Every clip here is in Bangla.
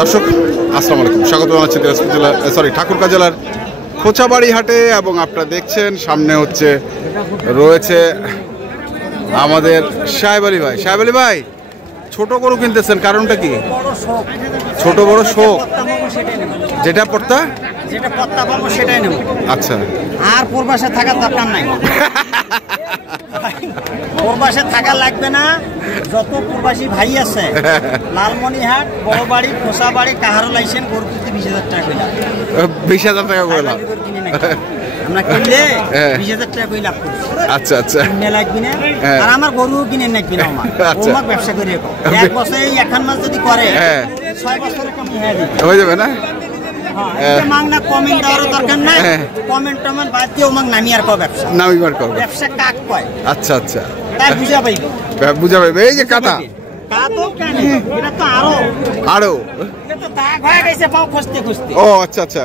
দর্শক আসসালামু আলাইকুম, স্বাগত জানাচ্ছি দিনাজপুর জেলা ঠাকুরগাঁ জেলার খোঁচাবাড়ি হাটে। এবং আপনারা দেখছেন সামনে রয়েছে আমাদের সাহেব আলী ভাই। সাহেব আলী ভাই, ছোট গরু কিনতেছেন, কারণটা কি? ছোট বড় শোক, যেটা পড়তা পাবো সেটাই নেব। আচ্ছা, আর প্রবাসে থাকার দরকার নাই। প্রবাসে থাকা লাগবে না। যত প্রবাসী ভাই আছে লালমনিহাট, বড়বাড়ি, খোসাবাড়ি, কাহারো লাইসেন্স গরু কিনতে 20,000 টাকা কইলাম। 20,000 টাকা কইলাম আমরা কিনলে 20,000 টাকা কই লাভ করছি। আচ্ছা আচ্ছা, কিনে লাগবি না। আর আমার গরু কিনে লাগবি না। আমার আমার ব্যবসা করে এক বছরে 1 মাস যদি করে 6 বছরে কমই হয়ে যাবে না। মাংনা কমেন্ট দেওয়ার দরকার নাই। কমেন্ট টমেন্ট বাদ দিয়ে মাং নামিয়ার কো ব্যবসা কাক কয়। আচ্ছা আচ্ছা, তাই বুঝা পাইবে এই যে কাটা কাটো কেন, এটা তো আরো এটা তো দাগ হয়ে গেছে পাও খুঁজতে খুঁজতে। ও আচ্ছা আচ্ছা,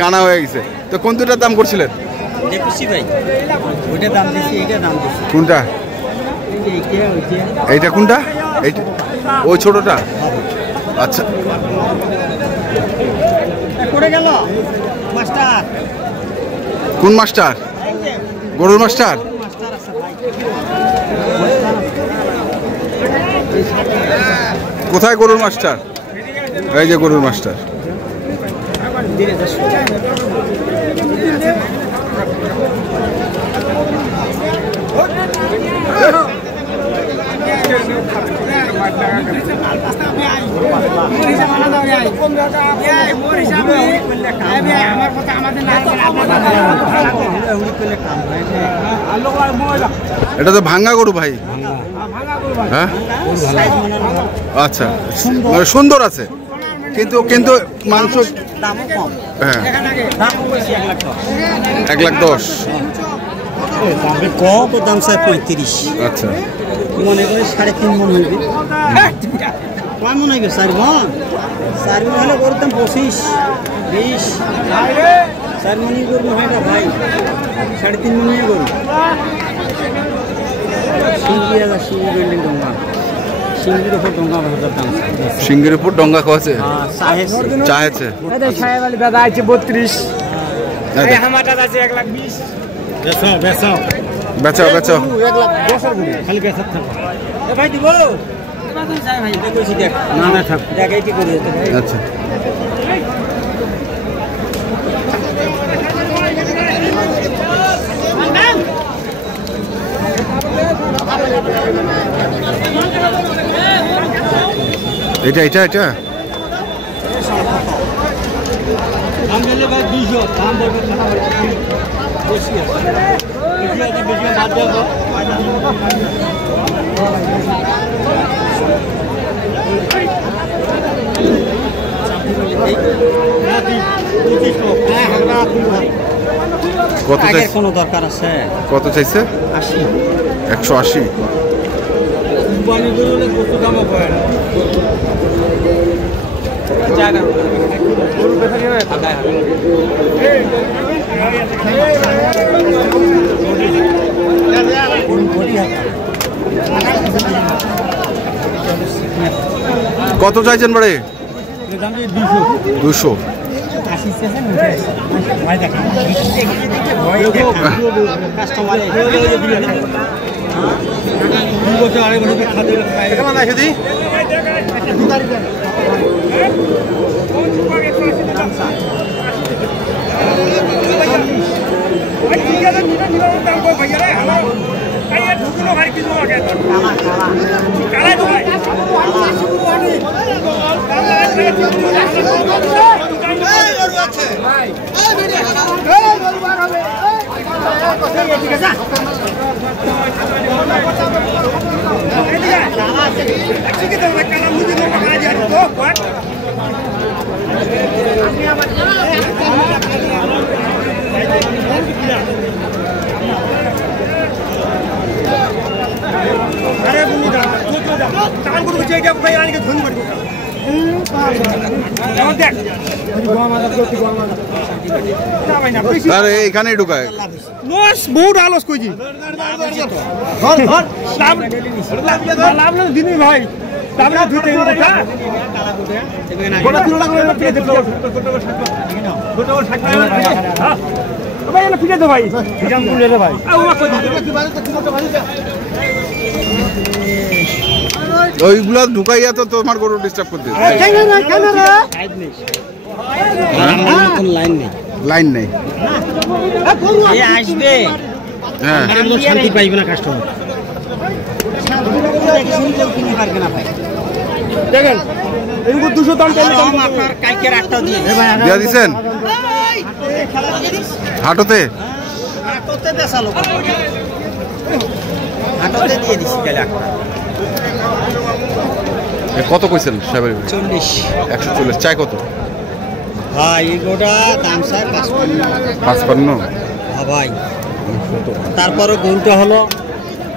কানা হয়ে গেছে। তো কোন দুটার দাম করছিলেন? দেখছি ভাই, ওইটা দাম দিছি, এইটা দাম দিছি। কোনটা? এইটা কোনটা? এইটা ওই ছোটটা? আচ্ছা, করে গেল মাস্টার। কোন মাস্টার? গরুর মাস্টার। কোথায় গরুর মাস্টার? এই যে গরুর মাস্টার। এটা তো ভাঙ্গা গরু ভাই। হ্যাঁ আচ্ছা, সুন্দর আছে কিন্তু কিন্তু মাংস হ্যাঁ 1,10,000। কত দাম চাই? 35। আচ্ছা, মনে করে 3.5 মন হইবে। কয় মন হইবে? 4 মন। 4 মন হলে গরুর দাম 25, 20। 4 মনই গরু হয় না ভাই, 3.5 মন নিয়ে গরু। সিঙ্গির উপর ডঙ্গা খাওয়াছে, চাহেছে। 32। বেচাও বেচাও। খালি বেচা থাকো ভাই, দিব না না থাক জায়গাটি করে দিতে ভাই। আচ্ছা, এটা এটা এটা দাম দিলে ভাই 200 দাম বলবে না বেশি আছে, বেশি আছে, বেশি বাদ দাও। কত চাই? কোনো দরকার আছে? কত চাইছে? 80। 180। কোরবানি গরুলে কত দাম পড়ে না জায়গা গরু বেচা গেলে আদায় হবে। কত চাইছেন বাড়ি? দাম 200। 200। আরে এখানেই ঢুকায় বহুত আলস কইছি লাভ দিনই ভাই ওইগুলা ঢুকাইয়া তো তোমার গরু ডিস্টার্ব করতে লাইন নেই আসবে হ্যাঁ শান্তি পাইবে না কাস্টমার দেখেন এগুলো 200 দাম আপনার কালকের একটা দিয়ে দিয়া দিছেন হাটতে হাটতে বেচালো হাটতে দিয়ে দিছি কালে একটা কত কইছেন সাহেবের 40 140 চাই কত ভাই এগোটা দাম চাই 55 হ্যাঁ ভাই তারপরে গরুটা হলো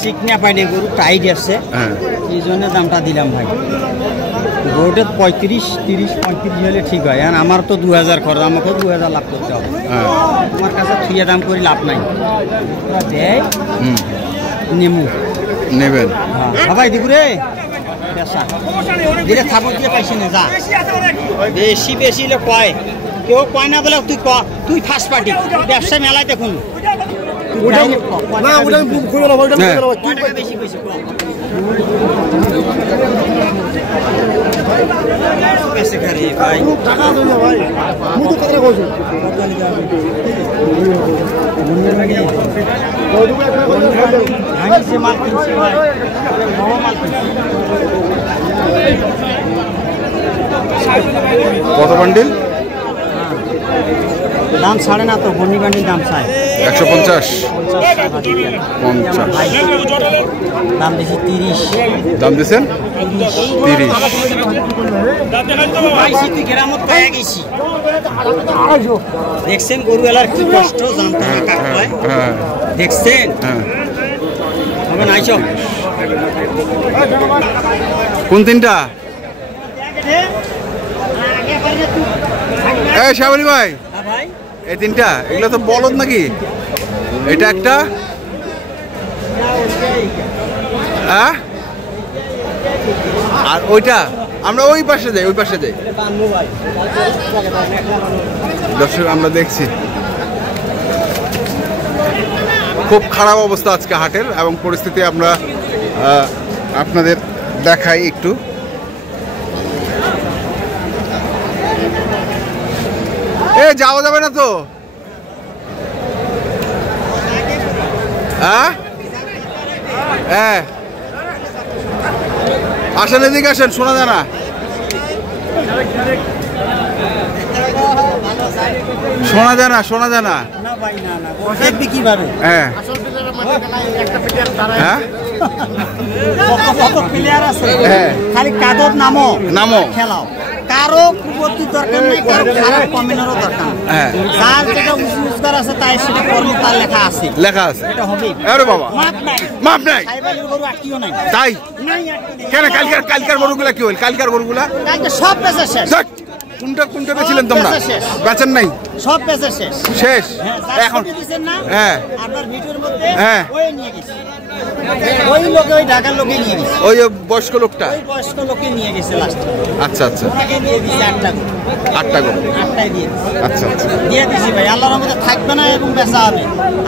চিকনা পাইনি গরু টাইট আছে হ্যাঁ এই জন্য দামটা দিলাম ভাই গরুটা 35 30 35 হলে ঠিক হয় আর আমার তো 2000 খরচ আমাকে 2000 লাভ করতে হবে হ্যাঁ আমার কাছে থুয়ে দাম করে লাভ নাই দেয় নেমু নেবেন হ্যাঁ ভাই দিবু রে দিলে থাপড় দিয়ে পাইছি না যা বেশি বেশি লোক কয় কেউ কয় না বলে তুই ফার্স্ট পার্টি ব্যবসা মেলায় দেখুন বেশি বেশি ভাই কত বান্ডিল দাম ছাড়ে না তো বন্ডি বান্ডিল দাম চাই 150 50 দাম দিয়েছি 30 দাম দিছেন 30 দেখছেন গরুওয়ালার কি কষ্ট জানতে হয় কাক হয় হ্যাঁ দেখছেন হ্যাঁ হবে না আইসো কোন তিনটা এই শাবলি ভাই ভাই এই তিনটা এগুলো তো বলদ নাকি এটা একটা আর ওইটা আমরা ওই পাশে যাই দর্শক আমরা দেখছি খুব খারাপ অবস্থা আজকে হাটের এবং পরিস্থিতি আমরা আপনাদের দেখাই একটু যাওয়া যাবে না তো হ্যাঁ আসেন এদিকে আসেন শোনা যায় না শোনা যায় না দেখবি কিভাবে হ্যাঁ হ্যাঁ প্লেয়ার আছে হ্যাঁ খালি কাগজ নামো খেলাও কারো কুবর্তির দরকার নেই কারো খারাপ কমেন্টেরও দরকার হ্যাঁ যার যেটা উস্কার আছে তাই সেটা কর্ম তার লেখা আছে এটা হবে আরে বাবা মাপ নাই সাইবালের গরু আটকিও নাই তাই নাই কেন কালকার গরুগুলা কি হল কালকার গরুগুলা কালকে সব বেচা শেষ কোনটা বেছিলেন তোমরা বেচেন নাই সব বেচা শেষ এখন হ্যাঁ আপনার ভিডিওর মধ্যে হ্যাঁ ওই নিয়ে গেছে ওই লোকে ওই ঢাকার লোকে নিয়ে গেছে ওই বয়স্ক লোকটা ওই বয়স্ক লোকে নিয়ে গেছে লাস্টে আচ্ছা আচ্ছা ওনাকে দিয়ে দিয়েছে 8টা গরু 8টাই দিয়ে দিয়েছে আচ্ছা আচ্ছা দিয়ে দিয়েছি ভাই আল্লাহর রহমতে থাকবে না এবং বেচা হবে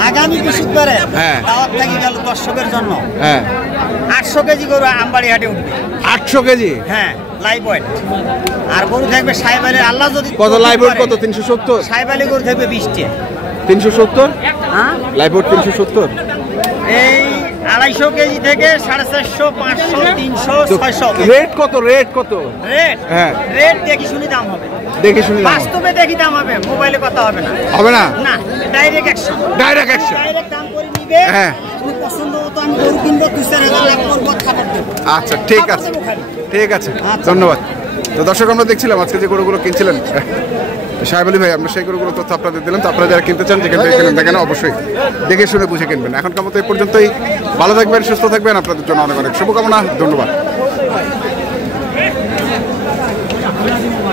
আগামী বৃহস্পতিবারে হ্যাঁ দাওয়াত থেকে গেল দর্শকের জন্য হ্যাঁ 800 কেজি গরু আমবাড়ি হাটে উঠবে 800 কেজি হ্যাঁ লাইভ ওয়েট আর গরু থাকবে সাইবালের আল্লাহ যদি কত লাইভ ওয়েট কত 370 সাইবালি গরু থাকবে 20টা 370 হ্যাঁ লাইভ ওয়েট 370 এই 250 কেজি থেকে 450 500 300 600 রেট কত রেট হ্যাঁ রেট দেখি শুনি দাম হবে দেখি শুনি বাস্তবে দেখি দাম হবে মোবাইলে কথা হবে না না ডাইরেক্ট অ্যাকশন ডাইরেক্ট দাম করে নিবে হ্যাঁ পছন্দ মতো আমি গরু কিনবো 2-4,000 লাখ করবো খাবার দেবো আচ্ছা ঠিক আছে ধন্যবাদ তো দর্শক আমরা দেখছিলাম আজকে যে গরুগুলো কিনছিলেন সাহেব আলী ভাই আমরা সেই গরুগুলো তথ্য আপনাদের দিলাম তো আপনারা যারা কিনতে চান যেখান থেকে কেনেন দেখেন অবশ্যই দেখে শুনে বুঝে কিনবেন এখনকার মতো এই পর্যন্তই ভালো থাকবেন সুস্থ থাকবেন আপনাদের জন্য অনেক অনেক শুভকামনা ধন্যবাদ ভাই